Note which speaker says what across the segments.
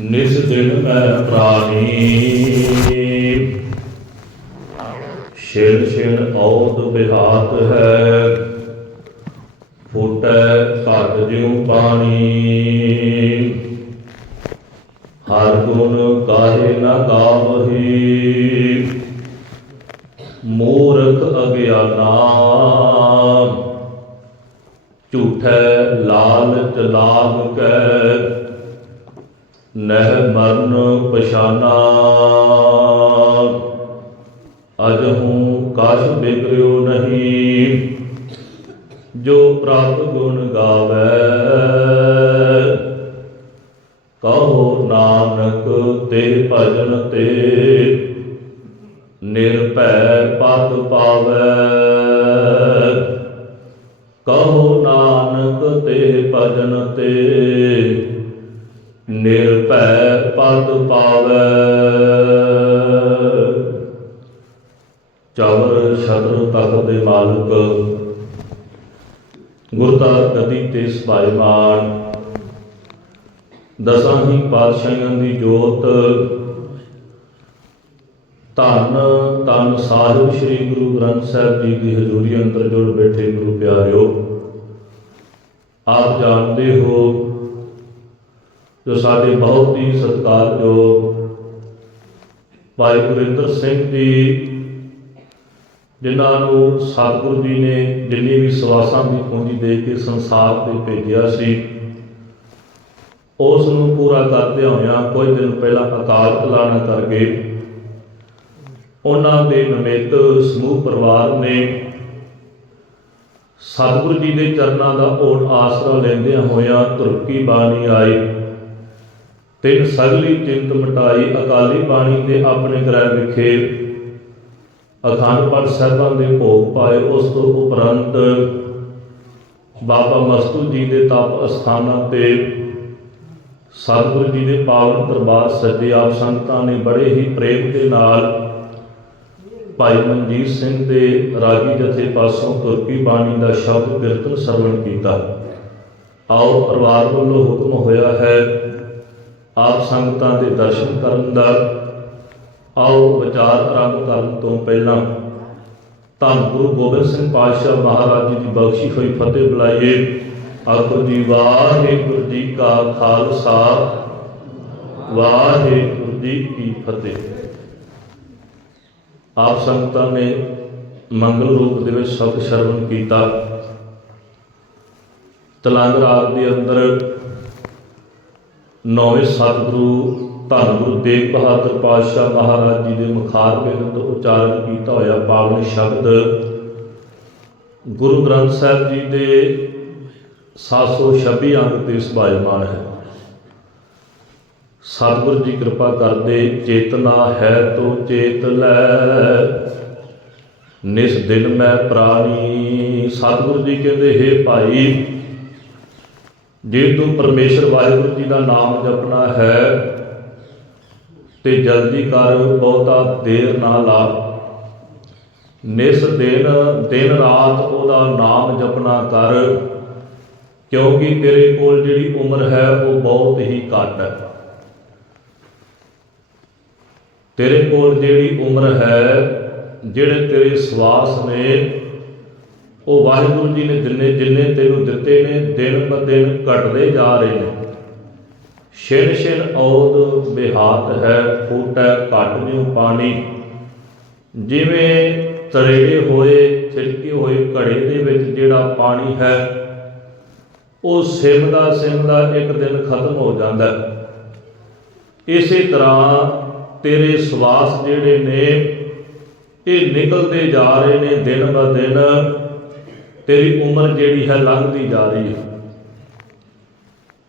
Speaker 1: ਨਿਸ ਦਿਨ ਮੈਂ ਪ੍ਰਾਣੀ। ਛਿਣ ਛਿਣ ਔਦ ਬਿਹਾਤ ਹੈ, ਫੁਟੈ ਘਟ ਜਿਉ ਪਾਣੀ ਹਰ ਗੁਣ ਕਾਹੇ ਨ ਗਾਵਹੀ, ਮੂਰਖ ਅਗਿਆਨਾ। ਝੂਠੈ ਲਾਲਚ ਲਾਗ ਕੈ, ਨਹਿ ਮਰਨ ਪਛਾਨਾ। ਅਜਹੂ ਕਛ ਬਿਗਰਿਓ ਨਹੀਂ, ਜੋ ਪ੍ਰਭ ਗੁਣ ਗਾਵੇ। ਕਹੋ ਨਾਨਕ ਤੇ ਭਜਨ ਤੇ ਨਿਰਭੈ ਪਦ ਪਾਵੈ। ਕਹੋ ਨਾਨਕ ਤੇ ਭਜਨ ਤੇ। ਨਿਰਭੈ ਪਦ ਪਾਵੈ। ਚਵਰ ਛਤਰ ਤਖਤ ਦੇ ਮਾਲਕ। ਗੁਰਤਾ ਗਦੀ ਤੇ ਸਭਾਇਮਾਨ ਦਸਾਂ ਹੀ ਪਾਤਸ਼ਾਹਾਂ ਦੀ ਜੋਤ। ਧੰਨ ਧੰਨ ਸਾਹਿਬ ਸ੍ਰੀ ਗੁਰੂ ਗ੍ਰੰਥ ਸਾਹਿਬ ਜੀ ਦੀ ਹਜ਼ੂਰੀ ਅੰਦਰ ਜੁੜ ਬੈਠੇ ਗੁਰੂ ਪਿਆਰਿਓ। ਆਪ ਜਾਣਦੇ ਹੋ, ਜੋ ਸਾਡੇ ਬਹੁਤ ਹੀ ਸਤਿਕਾਰਯੋਗ ਭਾਈ ਗੁਰਿੰਦਰ ਸਿੰਘ ਜੀ, ਜਿਨ੍ਹਾਂ ਨੂੰ ਸਤਿਗੁਰੂ ਜੀ ਨੇ ਜਿੰਨੀ ਵੀ ਸਵਾਸਾਂ ਦੀ ਪੂੰਜੀ ਦੇ ਕੇ ਸੰਸਾਰ ਤੇ ਭੇਜਿਆ ਸੀ, ਉਸ ਨੂੰ ਪੂਰਾ ਕਰਦੇ ਹੋਇਆਂ ਕੁਝ ਦਿਨ ਪਹਿਲਾਂ ਅਕਾਲ ਚਲਾਣਾ ਕਰ ਗਏ ਉਹਨਾਂ ਦੇ ਨਮਿੱਤ ਸਮੂਹ ਪਰਿਵਾਰ ਨੇ ਸਤਿਗੁਰੂ ਜੀ ਦੇ ਚਰਨਾਂ ਦਾ ਓਟ ਆਸਰਾ ਲੈਂਦਿਆਂ ਹੋਇਆਂ ਤੁਰਕੀ ਬਾਣੀ ਆਈ। ਤਿੰਨ ਸਗਲੀ ਚਿੰਤ ਮਟਾਈ ਅਕਾਲੀ ਬਾਣੀ ਦੇ ਆਪਣੇ ਗ੍ਰਹਿ ਵਿਖੇ ਅਖੰਡ ਪਾਠ ਸਾਹਿਬਾਂ ਦੇ ਭੋਗ ਪਾਏ ਉਸ ਤੋਂ ਉਪਰੰਤ ਬਾਬਾ ਮਸਤੂ ਜੀ ਦੇ ਤਪ ਅਸਥਾਨਾਂ ਤੇ ਸਤਿਗੁਰੂ ਜੀ ਦੇ ਪਾਵਨ ਦਰਬਾਰ ਸੱਜੇ ਆਪ ਸੰਗਤਾਂ ਨੇ ਬੜੇ ਹੀ ਪ੍ਰੇਮ ਦੇ ਨਾਲ ਭਾਈ ਮਨਜੀਤ ਸਿੰਘ ਦੇ ਰਾਗੀ ਜਥੇ ਪਾਸੋਂ ਤੁਰਕੀ ਬਾਣੀ ਦਾ ਸ਼ਬਦ ਕੀਰਤਨ ਸਰਵਣ ਕੀਤਾ। ਆਓ ਪਰਿਵਾਰ ਵੱਲੋਂ ਹੁਕਮ ਹੋਇਆ ਹੈ, ਆਪ ਸੰਗਤਾਂ ਦੇ ਦਰਸ਼ਨ ਕਰਨ ਦਾ। ਆਓ ਵਿਚਾਰ ਆਰੰਭ ਕਰਨ ਤੋਂ ਪਹਿਲਾਂ ਧੰਨ ਗੁਰੂ ਗੋਬਿੰਦ ਸਿੰਘ ਪਾਤਸ਼ਾਹ ਮਹਾਰਾਜ ਜੀ ਦੀ ਬਖਸ਼ੀ ਹੋਈ ਫਤਿਹ ਬੁਲਾਈਏ। ਆਖੋ ਜੀ, ਵਾਹਿਗੁਰੂ ਜੀ ਕਾ ਖਾਲਸਾ, ਵਾਹਿਗੁਰੂ ਜੀ ਕੀ ਫਤਿਹ। ਆਪ ਸੰਗਤਾਂ ਨੇ ਮੰਗਲ ਰੂਪ ਦੇ ਵਿੱਚ ਸ਼ਬਦ ਸ਼ਰਵਣ ਕੀਤਾ। ਤਲੰਗ ਰਾਤ ਦੇ ਅੰਦਰ ਨੌਵੇਂ ਸਤਿਗੁਰੂ ਧੰਨ ਗੁਰੂ ਤੇਗ ਬਹਾਦਰ ਪਾਤਸ਼ਾਹ ਮਹਾਰਾਜ ਜੀ ਦੇ ਮੁਖਾਰ ਬਿੰਦ ਉਚਾਰਨ ਕੀਤਾ ਹੋਇਆ ਪਾਵਨ ਸ਼ਬਦ। ਗੁਰੂ ਗ੍ਰੰਥ ਸਾਹਿਬ ਜੀ ਦੇ 726 ਅੰਗ ਤੇ ਸਭਾਇਮਾਨ ਹੈ। ਸਤਿਗੁਰੂ ਜੀ ਕਿਰਪਾ ਕਰਦੇ ਚੇਤਨਾ ਹੈ ਤੋ ਚੇਤ ਲੈ। ਨਿਸ ਦਿਨ ਮੈਂ ਪ੍ਰਾਣੀ। ਸਤਿਗੁਰੂ ਜੀ ਕਹਿੰਦੇ, ਹੈ ਭਾਈ, ਜੇ ਤੂੰ ਪਰਮੇਸ਼ਰ ਵਾਹਿਗੁਰੂ ਜੀ ਦਾ ਨਾਮ ਜਪਣਾ ਹੈ, ਤੇ ਜਲਦੀ ਕਰ, ਬਹੁਤਾ ਦੇਰ ਨਾ ਲਾ। ਨਿਸ ਦਿਨ ਦਿਨ ਰਾਤ ਉਹਦਾ ਨਾਮ ਜਪਣਾ ਕਰ, ਕਿਉਂਕਿ ਤੇਰੇ ਕੋਲ ਜਿਹੜੀ ਉਮਰ ਹੈ, ਉਹ ਬਹੁਤ ਹੀ ਘੱਟ ਹੈ। ਤੇਰੇ ਕੋਲ ਜਿਹੜੀ ਉਮਰ ਹੈ, ਜਿਹੜੇ ਤੇਰੇ ਸਵਾਸ ਨੇ, ਉਹ ਵਾਹਿਗੁਰੂ ਜੀ ਨੇ ਜਿੰਨੇ ਜਿੰਨੇ ਤੈਨੂੰ ਦਿੱਤੇ ਨੇ, ਦਿਨ ਬ ਦਿਨ ਘਟਦੇ ਜਾ ਰਹੇ ਨੇ। ਛਿਣ ਛਿਣ ਔਦ ਬਿਹਾਤ ਹੈ, ਫੂਟੈ ਘਟ ਜਿਉ ਪਾਣੀ। ਜਿਵੇਂ ਤਰੇੜੇ ਹੋਏ, ਛਿੜਕੇ ਹੋਏ ਘੜੇ ਦੇ ਵਿੱਚ ਜਿਹੜਾ ਪਾਣੀ ਹੈ, ਉਹ ਸਿਮਦਾ ਸਿਮਦਾ ਇੱਕ ਦਿਨ ਖਤਮ ਹੋ ਜਾਂਦਾ। ਇਸੇ ਤਰ੍ਹਾਂ ਤੇਰੇ ਸਵਾਸ ਜਿਹੜੇ ਨੇ, ਇਹ ਨਿਕਲਦੇ ਜਾ ਰਹੇ ਨੇ ਦਿਨ ਬ ਦਿਨ। ਤੇਰੀ ਉਮਰ ਜਿਹੜੀ ਹੈ ਲੰਘਦੀ ਜਾ ਰਹੀ ਹੈ।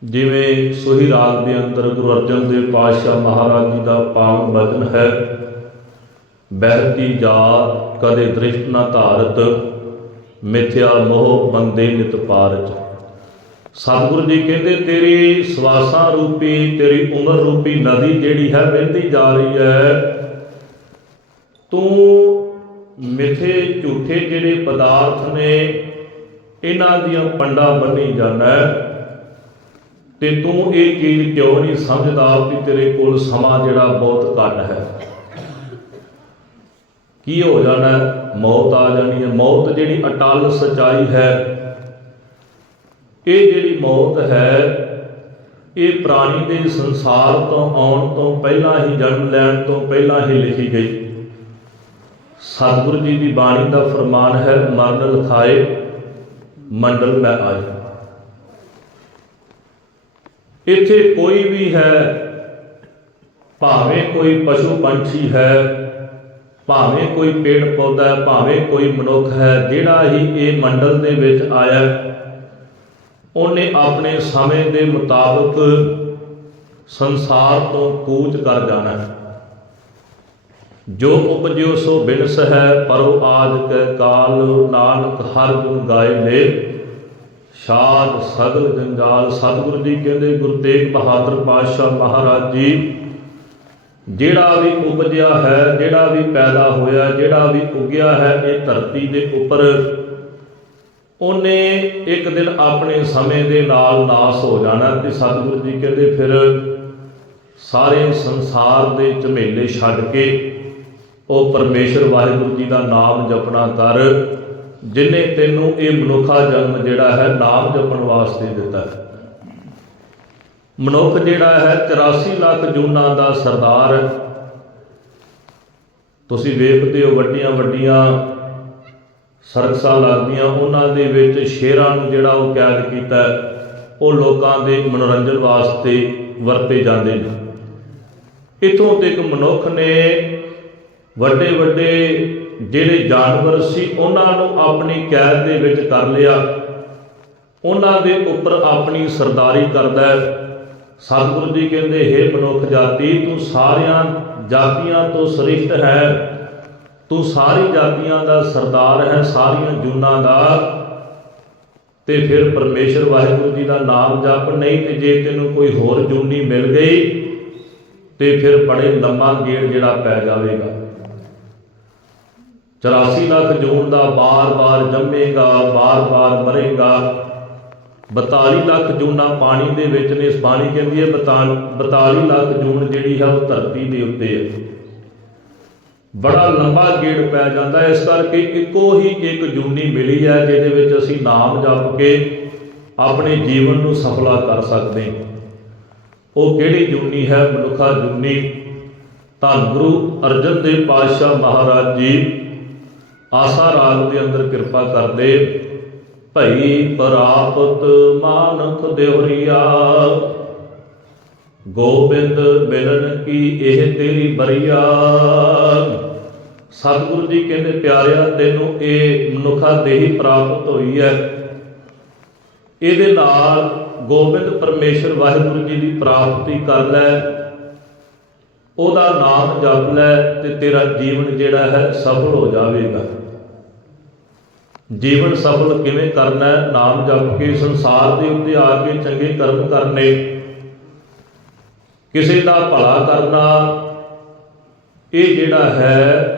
Speaker 1: ਜਿਵੇਂ ਸੋਹੀ ਰਾਗ ਦੇ ਅੰਦਰ ਗੁਰੂ ਅਰਜਨ ਦੇਵ ਪਾਤਸ਼ਾਹ ਮਹਾਰਾਜ ਜੀ ਦਾ ਪਾਵਨ ਬਚਨ ਹੈ, ਬਹਿਤੀ ਜਾਤ ਕਦੇ ਦ੍ਰਿਸ਼ਟ ਨਾ ਧਾਰਤ, ਮਿਥਿਆ ਮੋਹ ਬੰਦੇ ਨਿਤ ਪਾਰਚ ਸਤਿਗੁਰੂ ਜੀ ਕਹਿੰਦੇ, ਤੇਰੀ ਸਵਾਸਾਂ ਰੂਪੀ, ਤੇਰੀ ਉਮਰ ਰੂਪੀ ਨਦੀ ਜਿਹੜੀ ਹੈ ਵਹਿੰਦੀ ਜਾ ਰਹੀ ਹੈ। ਤੂੰ ਮਿੱਠੇ ਝੂਠੇ ਜਿਹੜੇ ਪਦਾਰਥ ਨੇ, ਇਹਨਾਂ ਦੀਆਂ ਪੰਡਾ ਬੰਨੀ ਜਾਂਦਾ ਤੇ ਤੂੰ ਇਹ ਚੀਜ਼ ਕਿਉਂ ਨਹੀਂ ਸਮਝਦਾ ਕਿ ਤੇਰੇ ਕੋਲ ਸਮਾਂ ਜਿਹੜਾ ਬਹੁਤ ਘੱਟ ਹੈ? ਕੀ ਹੋ ਜਾਣਾ? ਮੌਤ ਆ ਜਾਣੀ ਹੈ। ਮੌਤ ਜਿਹੜੀ ਅਟਲ ਸਚਾਈ ਹੈ ਇਹ ਜਿਹੜੀ ਮੌਤ ਹੈ, ਇਹ ਪ੍ਰਾਣੀ ਦੇ ਸੰਸਾਰ ਤੋਂ ਆਉਣ ਤੋਂ ਪਹਿਲਾਂ ਹੀ ਜਨਮ ਲੈਣ ਤੋਂ ਪਹਿਲਾਂ ਹੀ ਲਿਖੀ ਗਈ। ਸਤਿਗੁਰੂ ਜੀ ਦੀ ਬਾਣੀ ਦਾ ਫਰਮਾਨ ਹੈ, ਮਰਨ ਲਖਾਏ, ਮੰਡਲ ਮੈਂ ਆਇਆ। ਇੱਥੇ ਕੋਈ ਵੀ ਹੈ, ਭਾਵੇਂ ਕੋਈ ਪਸ਼ੂ ਪੰਛੀ ਹੈ, ਭਾਵੇਂ ਕੋਈ ਪੇੜ ਪੌਦਾ ਭਾਵੇਂ ਕੋਈ ਮਨੁੱਖ ਹੈ, ਜਿਹੜਾ ਹੀ ਇਹ ਮੰਡਲ ਦੇ ਵਿੱਚ ਆਇਆ ਉਹਨੇ ਆਪਣੇ ਸਮੇਂ ਦੇ ਮੁਤਾਬਕ ਸੰਸਾਰ ਤੋਂ ਕੂਚ ਕਰ ਜਾਣਾ ਜੋ ਉਪਜਿਓ ਸੋ ਬਿਨਸ ਹੈ, ਪਰੋ ਆਜ ਕੈ ਕਾਲ, ਨਾਨਕ ਹਰ ਗੁਣ ਗਾਏ ਲੈ ਸ਼ਾਦ ਸਗਲ ਜੰਜਾਲ, ਸਤਿਗੁਰੂ ਜੀ ਕਹਿੰਦੇ, ਗੁਰੂ ਤੇਗ ਬਹਾਦਰ ਪਾਤਸ਼ਾਹ ਮਹਾਰਾਜ ਜੀ, ਜਿਹੜਾ ਵੀ ਉਪਜਿਆ ਹੈ, ਜਿਹੜਾ ਵੀ ਪੈਦਾ ਹੋਇਆ, ਜਿਹੜਾ ਵੀ ਉਗਿਆ ਹੈ, ਇਹ ਧਰਤੀ ਦੇ ਉੱਪਰ ਉਹਨੇ ਇੱਕ ਦਿਨ ਆਪਣੇ ਸਮੇਂ ਦੇ ਨਾਲ ਨਾਸ ਹੋ ਜਾਣਾ ਤੇ ਸਤਿਗੁਰੂ ਜੀ ਕਹਿੰਦੇ ਫਿਰ ਸਾਰੇ ਸੰਸਾਰ ਦੇ ਝਮੇਲੇ ਛੱਡ ਕੇ ਉਹ ਪਰਮੇਸ਼ਰ ਵਾਹਿਗੁਰੂ ਜੀ ਦਾ ਨਾਮ ਜਪਣਾ ਕਰ, ਜਿਨੇ ਤੈਨੂੰ ਇਹ ਮਨੁੱਖਾ ਜਨਮ ਜਿਹੜਾ ਹੈ ਨਾਮ ਜਪਣ ਵਾਸਤੇ ਦਿੱਤਾ। ਹੈ ਮਨੁੱਖ ਜਿਹੜਾ ਹੈ 84 ਲੱਖ ਜੂਨਾਂ ਦਾ ਸਰਦਾਰ। ਤੁਸੀਂ ਵੇਖਦੇ ਹੋ ਵੱਡੀਆਂ ਵੱਡੀਆਂ ਸਰਕਸਾਂ ਲੱਗਦੀਆਂ, ਉਹਨਾਂ ਦੇ ਵਿੱਚ ਸ਼ੇਰਾਂ ਨੂੰ ਜਿਹੜਾ ਉਹ ਕੈਦ ਕੀਤਾ ਉਹ ਲੋਕਾਂ ਦੇ ਮਨੋਰੰਜਨ ਵਾਸਤੇ ਵਰਤੇ ਜਾਂਦੇ ਨੇ। ਇਥੋਂ ਤੱਕ ਮਨੁੱਖ ਨੇ ਵੱਡੇ ਵੱਡੇ ਜਿਹੜੇ ਜਾਨਵਰ ਸੀ, ਉਹਨਾਂ ਨੂੰ ਆਪਣੀ ਕੈਦ ਦੇ ਵਿੱਚ ਕਰ ਲਿਆ। ਉਹਨਾਂ ਦੇ ਉੱਪਰ ਆਪਣੀ ਸਰਦਾਰੀ ਕਰਦਾ ਸਤਿਗੁਰੂ ਜੀ ਕਹਿੰਦੇ हे ਮਨੁੱਖ ਜਾਤੀ, ਤੂੰ ਸਾਰਿਆਂ ਜਾਤੀਆਂ ਤੋਂ ਸ੍ਰਿਸ਼ਟ ਹੈ। ਤੂੰ ਸਾਰੀ ਜਾਤੀਆਂ ਦਾ ਸਰਦਾਰ ਹੈ, ਸਾਰੀਆਂ ਜੂਨਾਂ ਦਾ। ਤੇ ਫਿਰ ਪਰਮੇਸ਼ਰ ਵਾਹਿਗੁਰੂ ਜੀ ਦਾ ਨਾਮ ਜਪ ਨਹੀਂ, ਤੇ ਜੇ ਤੈਨੂੰ ਕੋਈ ਹੋਰ ਜੂਨੀ ਮਿਲ ਗਈ, ਤੇ ਫਿਰ ਬੜੇ ਲੰਮਾ ਗੇੜ ਜਿਹੜਾ ਪੈ ਜਾਵੇਗਾ। 84 ਲੱਖ ਜੂਨ ਦਾ ਬਾਰ-ਬਾਰ ਜੰਮੇਗਾ, ਬਾਰ-ਬਾਰ ਮਰੇਗਾ। 42 ਲੱਖ ਜੂਨਾ ਪਾਣੀ ਦੇ ਵਿੱਚ ਨੇ, ਇਸ ਪਾਣੀ ਕਹਿੰਦੀ ਹੈ 42 ਲੱਖ ਜੂਨ ਜਿਹੜੀ ਹੈ ਉਹ ਧਰਤੀ ਦੇ ਉੱਤੇ ਹੈ। ਬੜਾ ਲੰਬਾ ਗੇੜ ਪੈ ਜਾਂਦਾ। ਇਸ ਕਰਕੇ ਇੱਕੋ ਹੀ ਇੱਕ ਜੂਨੀ ਮਿਲੀ ਹੈ, ਜਿਹਦੇ ਵਿੱਚ ਅਸੀਂ ਨਾਮ ਜਪ ਕੇ ਆਪਣੇ ਜੀਵਨ ਨੂੰ ਸਫਲਾ ਕਰ ਸਕਦੇ ਹਾਂ। ਉਹ ਕਿਹੜੀ ਜੂਨੀ ਹੈ? ਮਨੁੱਖਾ ਜੂਨੀ। ਧੰਨ ਗੁਰੂ ਅਰਜਨ ਦੇਵ ਪਾਤਸ਼ਾਹ ਮਹਾਰਾਜ ਜੀ, ਆਸਾ ਰਾਗ ਦੇ ਅੰਦਰ ਕਿਰਪਾ ਕਰਦੇ। ਭਈ ਪ੍ਰਾਪਤ ਮਾਨਖ ਦੇਵਰੀਆ ਗੋਬਿੰਦ ਮਿਲਨ ਕੀ ਇਹ ਤੇਰੀ ਬਰੀਆ। ਸਤਿਗੁਰੂ ਜੀ ਕਹਿੰਦੇ, ਪਿਆਰਿਆ, ਤੈਨੂੰ ਇਹ ਮਨੁੱਖਾ ਦੇਹੀ ਪ੍ਰਾਪਤ ਹੋਈ ਹੈ। ਇਹਦੇ ਨਾਲ ਗੋਬਿੰਦ ਪਰਮੇਸ਼ਰ ਵਾਹਿਗੁਰੂ ਜੀ ਦੀ ਪ੍ਰਾਪਤੀ ਕਰ ਲੈ। ਉਹਦਾ ਨਾਮ ਜਪ ਲੈ ਤੇ ਤੇਰਾ ਜੀਵਨ ਜਿਹੜਾ ਹੈ ਸਫਲ ਹੋ ਜਾਵੇਗਾ। ਜੀਵਨ ਸਫਲ ਕਿਵੇਂ ਕਰਨਾ ਹੈ? ਨਾਮ ਜਪ ਕੇ ਸੰਸਾਰ ਦੇ ਉੱਤੇ ਆ ਕੇ ਚੰਗੇ ਕਰਮ ਕਰਨੇ। ਕਿਸੇ ਦਾ ਭਲਾ ਕਰਨਾ। ਇਹ ਜਿਹੜਾ ਹੈ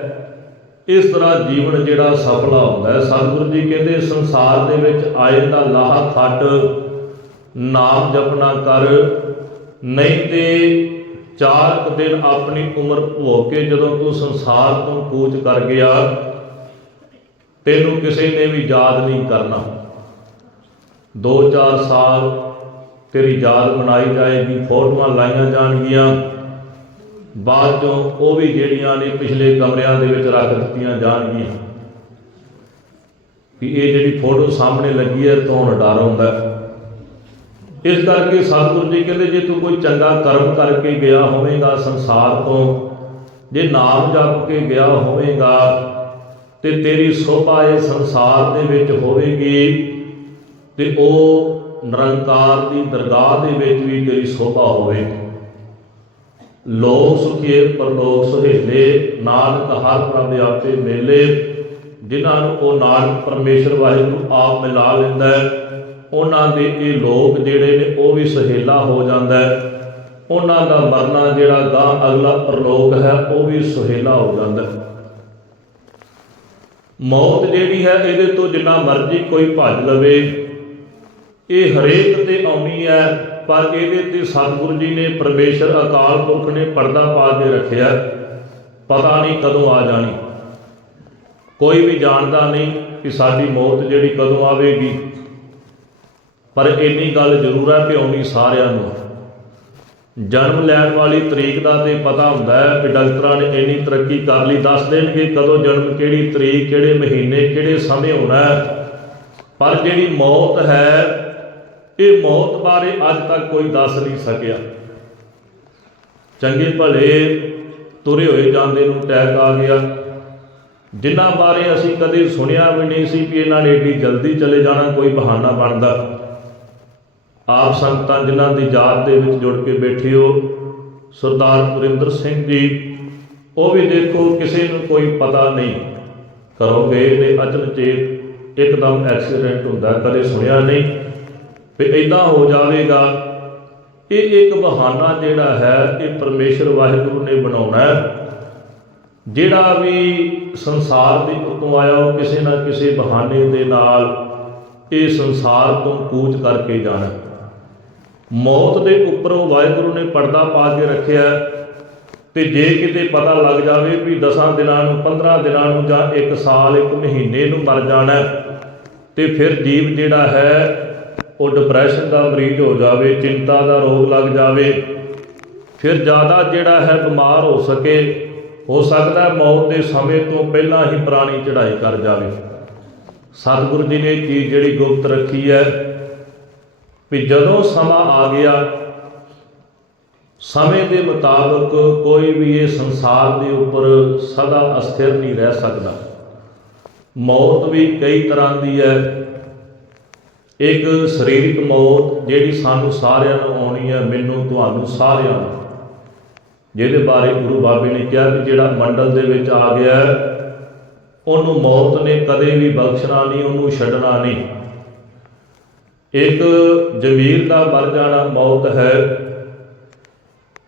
Speaker 1: ਇਸ ਤਰ੍ਹਾਂ ਜੀਵਨ ਜਿਹੜਾ ਸਫਲਾ ਹੁੰਦਾ ਹੈ। ਸਤਿਗੁਰੂ ਜੀ ਕਹਿੰਦੇ, ਸੰਸਾਰ ਦੇ ਵਿੱਚ ਆਏ ਤਾਂ ਲਾਹ ਖੱਟ, ਨਾਮ ਜਪਣਾ ਕਰ, ਨਹੀਂ ਤੇ ਚਾਰ ਕੁ ਦਿਨ ਆਪਣੀ ਉਮਰ ਭੋਗ ਕੇ ਜਦੋਂ ਤੂੰ ਸੰਸਾਰ ਤੋਂ ਕੂਚ ਕਰ ਗਿਆ, ਤੈਨੂੰ ਕਿਸੇ ਨੇ ਵੀ ਯਾਦ ਨਹੀਂ ਕਰਨਾ। 2-4 ਸਾਲ ਤੇਰੀ ਯਾਦ ਬਣਾਈ ਜਾਏਗੀ, ਫੋਟੋਆਂ ਲਾਈਆਂ ਜਾਣਗੀਆਂ। ਬਾਅਦ ਚੋਂ ਉਹ ਵੀ ਜਿਹੜੀਆਂ ਨੇ ਪਿਛਲੇ ਕਮਰਿਆਂ ਦੇ ਵਿੱਚ ਰੱਖ ਦਿੱਤੀਆਂ ਜਾਣਗੀਆਂ। ਕਿ ਇਹ ਜਿਹੜੀ ਫੋਟੋ ਸਾਹਮਣੇ ਲੱਗੀ ਹੈ, ਤੋਂ ਡਰ ਹੁੰਦਾ ਇਸ ਕਰਕੇ ਸਤਿਗੁਰੂ ਜੀ ਕਹਿੰਦੇ, ਜੇ ਤੂੰ ਕੋਈ ਚੰਗਾ ਕਰਮ ਕਰਕੇ ਗਿਆ ਹੋਵੇਗਾ ਸੰਸਾਰ ਤੋਂ, ਜੇ ਨਾਮ ਜਪ ਕੇ ਗਿਆ ਹੋਵੇਗਾ, ਤੇ ਤੇਰੀ ਸੋਭਾ ਇਹ ਸੰਸਾਰ ਦੇ ਵਿੱਚ ਹੋਵੇਗੀ, ਤੇ ਉਹ ਨਿਰੰਕਾਰ ਦੀ ਦਰਗਾਹ ਦੇ ਵਿੱਚ ਵੀ ਤੇਰੀ ਸੋਭਾ ਹੋਵੇਗੀ। ਲੋਕ ਸੁਖੇ ਪਰਲੋਕ ਸੁਹੇਲੇ, ਨਾਨਕ ਹਰ ਪ੍ਰਭ ਆਪੇ ਮੇਲੇ। ਜਿਨ੍ਹਾਂ ਨੂੰ ਉਹ ਨਾਨਕ ਪਰਮੇਸ਼ਰ ਵਾਹਿਗੁਰੂ ਆਪ ਮਿਲਾ ਲੈਂਦਾ ਉਹਨਾਂ ਦੇ ਇਹ ਲੋਕ ਜਿਹੜੇ ਨੇ, ਉਹ ਵੀ ਸੁਹੇਲਾ ਹੋ ਜਾਂਦਾ ਉਹਨਾਂ ਦਾ ਮਰਨਾ ਜਿਹੜਾ ਗਾਂ ਅਗਲਾ ਪਰਲੋਕ ਹੈ, ਉਹ ਵੀ ਸੁਹੇਲਾ ਹੋ ਜਾਂਦਾ ਮੌਤ ਜਿਹੜੀ ਹੈ, ਇਹਦੇ ਤੋਂ ਜਿੰਨਾ ਮਰਜ਼ੀ ਕੋਈ ਭੱਜ ਲਵੇ। ਇਹ ਹਰੇਕ ਤੇ ਆਉਣੀ ਹੈ। ਪਰ ਇਹਦੇ ਤੇ ਸਤਿਗੁਰੂ ਜੀ ਨੇ ਪਰਮੇਸ਼ਰ ਅਕਾਲ ਪੁਰਖ ਨੇ ਪਰਦਾ ਪਾ ਕੇ ਰੱਖਿਆ। ਪਤਾ ਨਹੀਂ ਕਦੋਂ ਆ ਜਾਣੀ। ਕੋਈ ਵੀ ਜਾਣਦਾ ਨਹੀਂ ਕਿ ਸਾਡੀ ਮੌਤ ਜਿਹੜੀ ਕਦੋਂ ਆਵੇਗੀ। ਪਰ ਇੰਨੀ ਗੱਲ ਜ਼ਰੂਰ ਹੈ ਕਿ ਆਉਣੀ ਸਾਰਿਆਂ ਨੂੰ। ਜਨਮ ਲੈਣ ਵਾਲੀ ਤਰੀਕ ਦਾ ਤੇ ਪਤਾ ਹੁੰਦਾ ਹੈ ਕਿ ਡਾਕਟਰਾਂ ਨੇ ਇੰਨੀ ਤਰੱਕੀ ਕਰ ਲਈ। ਦੱਸ ਦੇਣਗੇ ਕਦੋਂ ਜਨਮ, ਕਿਹੜੀ ਤਰੀਕ, ਕਿਹੜੇ ਮਹੀਨੇ, ਕਿਹੜੇ ਸਮੇਂ ਹੋਣਾ ਪਰ ਜਿਹੜੀ ਮੌਤ ਹੈ ਇਹ ਮੌਤ ਬਾਰੇ ਅੱਜ ਤੱਕ ਕੋਈ ਦੱਸ ਨਹੀਂ ਸਕਿਆ। ਚੰਗੇ ਭਲੇ ਤੁਰੇ ਹੋਏ ਜਾਂਦੇ ਨੂੰ ਅਟੈਕ ਆ ਗਿਆ। ਜਿਨ੍ਹਾਂ ਬਾਰੇ ਅਸੀਂ ਕਦੇ ਸੁਣਿਆ ਵੀ ਨਹੀਂ ਸੀ ਕਿ ਇਹਨਾਂ ਨੇ ਏਡੀ ਜਲਦੀ ਚਲੇ ਜਾਣਾ, ਕੋਈ ਬਹਾਨਾ ਬਣਦਾ। ਆਪ ਸੰਗਤਾਂ ਜਿਨ੍ਹਾਂ ਦੀ ਯਾਦ ਦੇ ਵਿੱਚ ਜੁੜ ਕੇ ਬੈਠੇ ਹੋ, ਸਰਦਾਰ ਪੁਰਿੰਦਰ ਸਿੰਘ ਜੀ, ਉਹ ਵੀ ਦੇਖੋ, ਕਿਸੇ ਨੂੰ ਕੋਈ ਪਤਾ ਨਹੀਂ। ਕਰੋਗੇ ਗਏ ਅਚਨਚੇਤ ਇੱਕਦਮ ਐਕਸੀਡੈਂਟ ਹੁੰਦਾ, ਕਦੇ ਸੁਣਿਆ ਨਹੀਂ। ਵੀ ਇਦਾਂ ਹੋ ਜਾਵੇਗਾ। ਇਹ ਇੱਕ ਬਹਾਨਾ ਜਿਹੜਾ ਹੈ ਇਹ ਪਰਮੇਸ਼ਰ ਵਾਹਿਗੁਰੂ ਨੇ ਬਣਾਉਣਾ ਜਿਹੜਾ ਵੀ ਸੰਸਾਰ ਦੇ ਉੱਤੋਂ ਆਇਆ ਉਹ ਕਿਸੇ ਨਾ ਕਿਸੇ ਬਹਾਨੇ ਦੇ ਨਾਲ ਇਹ ਸੰਸਾਰ ਤੋਂ ਕੂਚ ਕਰਕੇ ਜਾਣਾ ਮੌਤ ਦੇ ਉੱਪਰੋਂ ਵਾਹਿਗੁਰੂ ਨੇ ਪਰਦਾ ਪਾ ਕੇ ਰੱਖਿਆ ਤੇ ਜੇ ਕਿਤੇ ਪਤਾ ਲੱਗ ਜਾਵੇ ਵੀ 10 ਦਿਨਾਂ ਨੂੰ 15 ਦਿਨਾਂ ਨੂੰ ਜਾਂ 1 ਸਾਲ 1 ਮਹੀਨੇ ਨੂੰ ਮਰ ਜਾਣਾ ਹੈ, ਤੇ ਫਿਰ ਜੀਵ ਜਿਹੜਾ ਹੈ ਉਹ ਡਿਪਰੈਸ਼ਨ ਦਾ ਮਰੀਜ਼ ਹੋ ਜਾਵੇ, ਚਿੰਤਾ ਦਾ ਰੋਗ ਲੱਗ ਜਾਵੇ, ਫਿਰ ਜ਼ਿਆਦਾ ਜਿਹੜਾ ਹੈ ਬਿਮਾਰ ਹੋ ਸਕੇ, ਹੋ ਸਕਦਾ ਮੌਤ ਦੇ ਸਮੇਂ ਤੋਂ ਪਹਿਲਾਂ ਹੀ ਪ੍ਰਾਣੀ ਚੜ੍ਹਾਈ ਕਰ ਜਾਵੇ। ਸਤਿਗੁਰੂ ਜੀ ਨੇ ਚੀਜ਼ ਜਿਹੜੀ ਗੁਪਤ ਰੱਖੀ ਹੈ ਵੀ ਜਦੋਂ ਸਮਾਂ ਆ ਗਿਆ, ਸਮੇਂ ਦੇ ਮੁਤਾਬਕ ਕੋਈ ਵੀ ਇਹ ਸੰਸਾਰ ਦੇ ਉੱਪਰ ਸਦਾ ਅਸਥਿਰ ਨਹੀਂ ਰਹਿ ਸਕਦਾ। ਮੌਤ ਵੀ ਕਈ ਤਰ੍ਹਾਂ ਦੀ ਹੈ। ਇੱਕ ਸਰੀਰਕ ਮੌਤ ਜਿਹੜੀ ਸਾਨੂੰ ਸਾਰਿਆਂ ਨੂੰ ਆਉਣੀ ਹੈ, ਮੈਨੂੰ, ਤੁਹਾਨੂੰ ਸਾਰਿਆਂ ਨੂੰ। ਜਿਹਦੇ ਬਾਰੇ ਗੁਰੂ ਬਾਬੇ ਨੇ ਕਿਹਾ ਕਿ ਜਿਹੜਾ ਮੰਡਲ ਦੇ ਵਿੱਚ ਆ ਗਿਆ ਉਹਨੂੰ ਮੌਤ ਨੇ ਕਦੇ ਵੀ ਬਖਸ਼ਣਾ ਨਹੀਂ, ਉਹਨੂੰ ਛੱਡਣਾ ਨਹੀਂ। ਇੱਕ ਜਮੀਰ ਦਾ ਮਰ ਜਾਣਾ ਮੌਤ ਹੈ,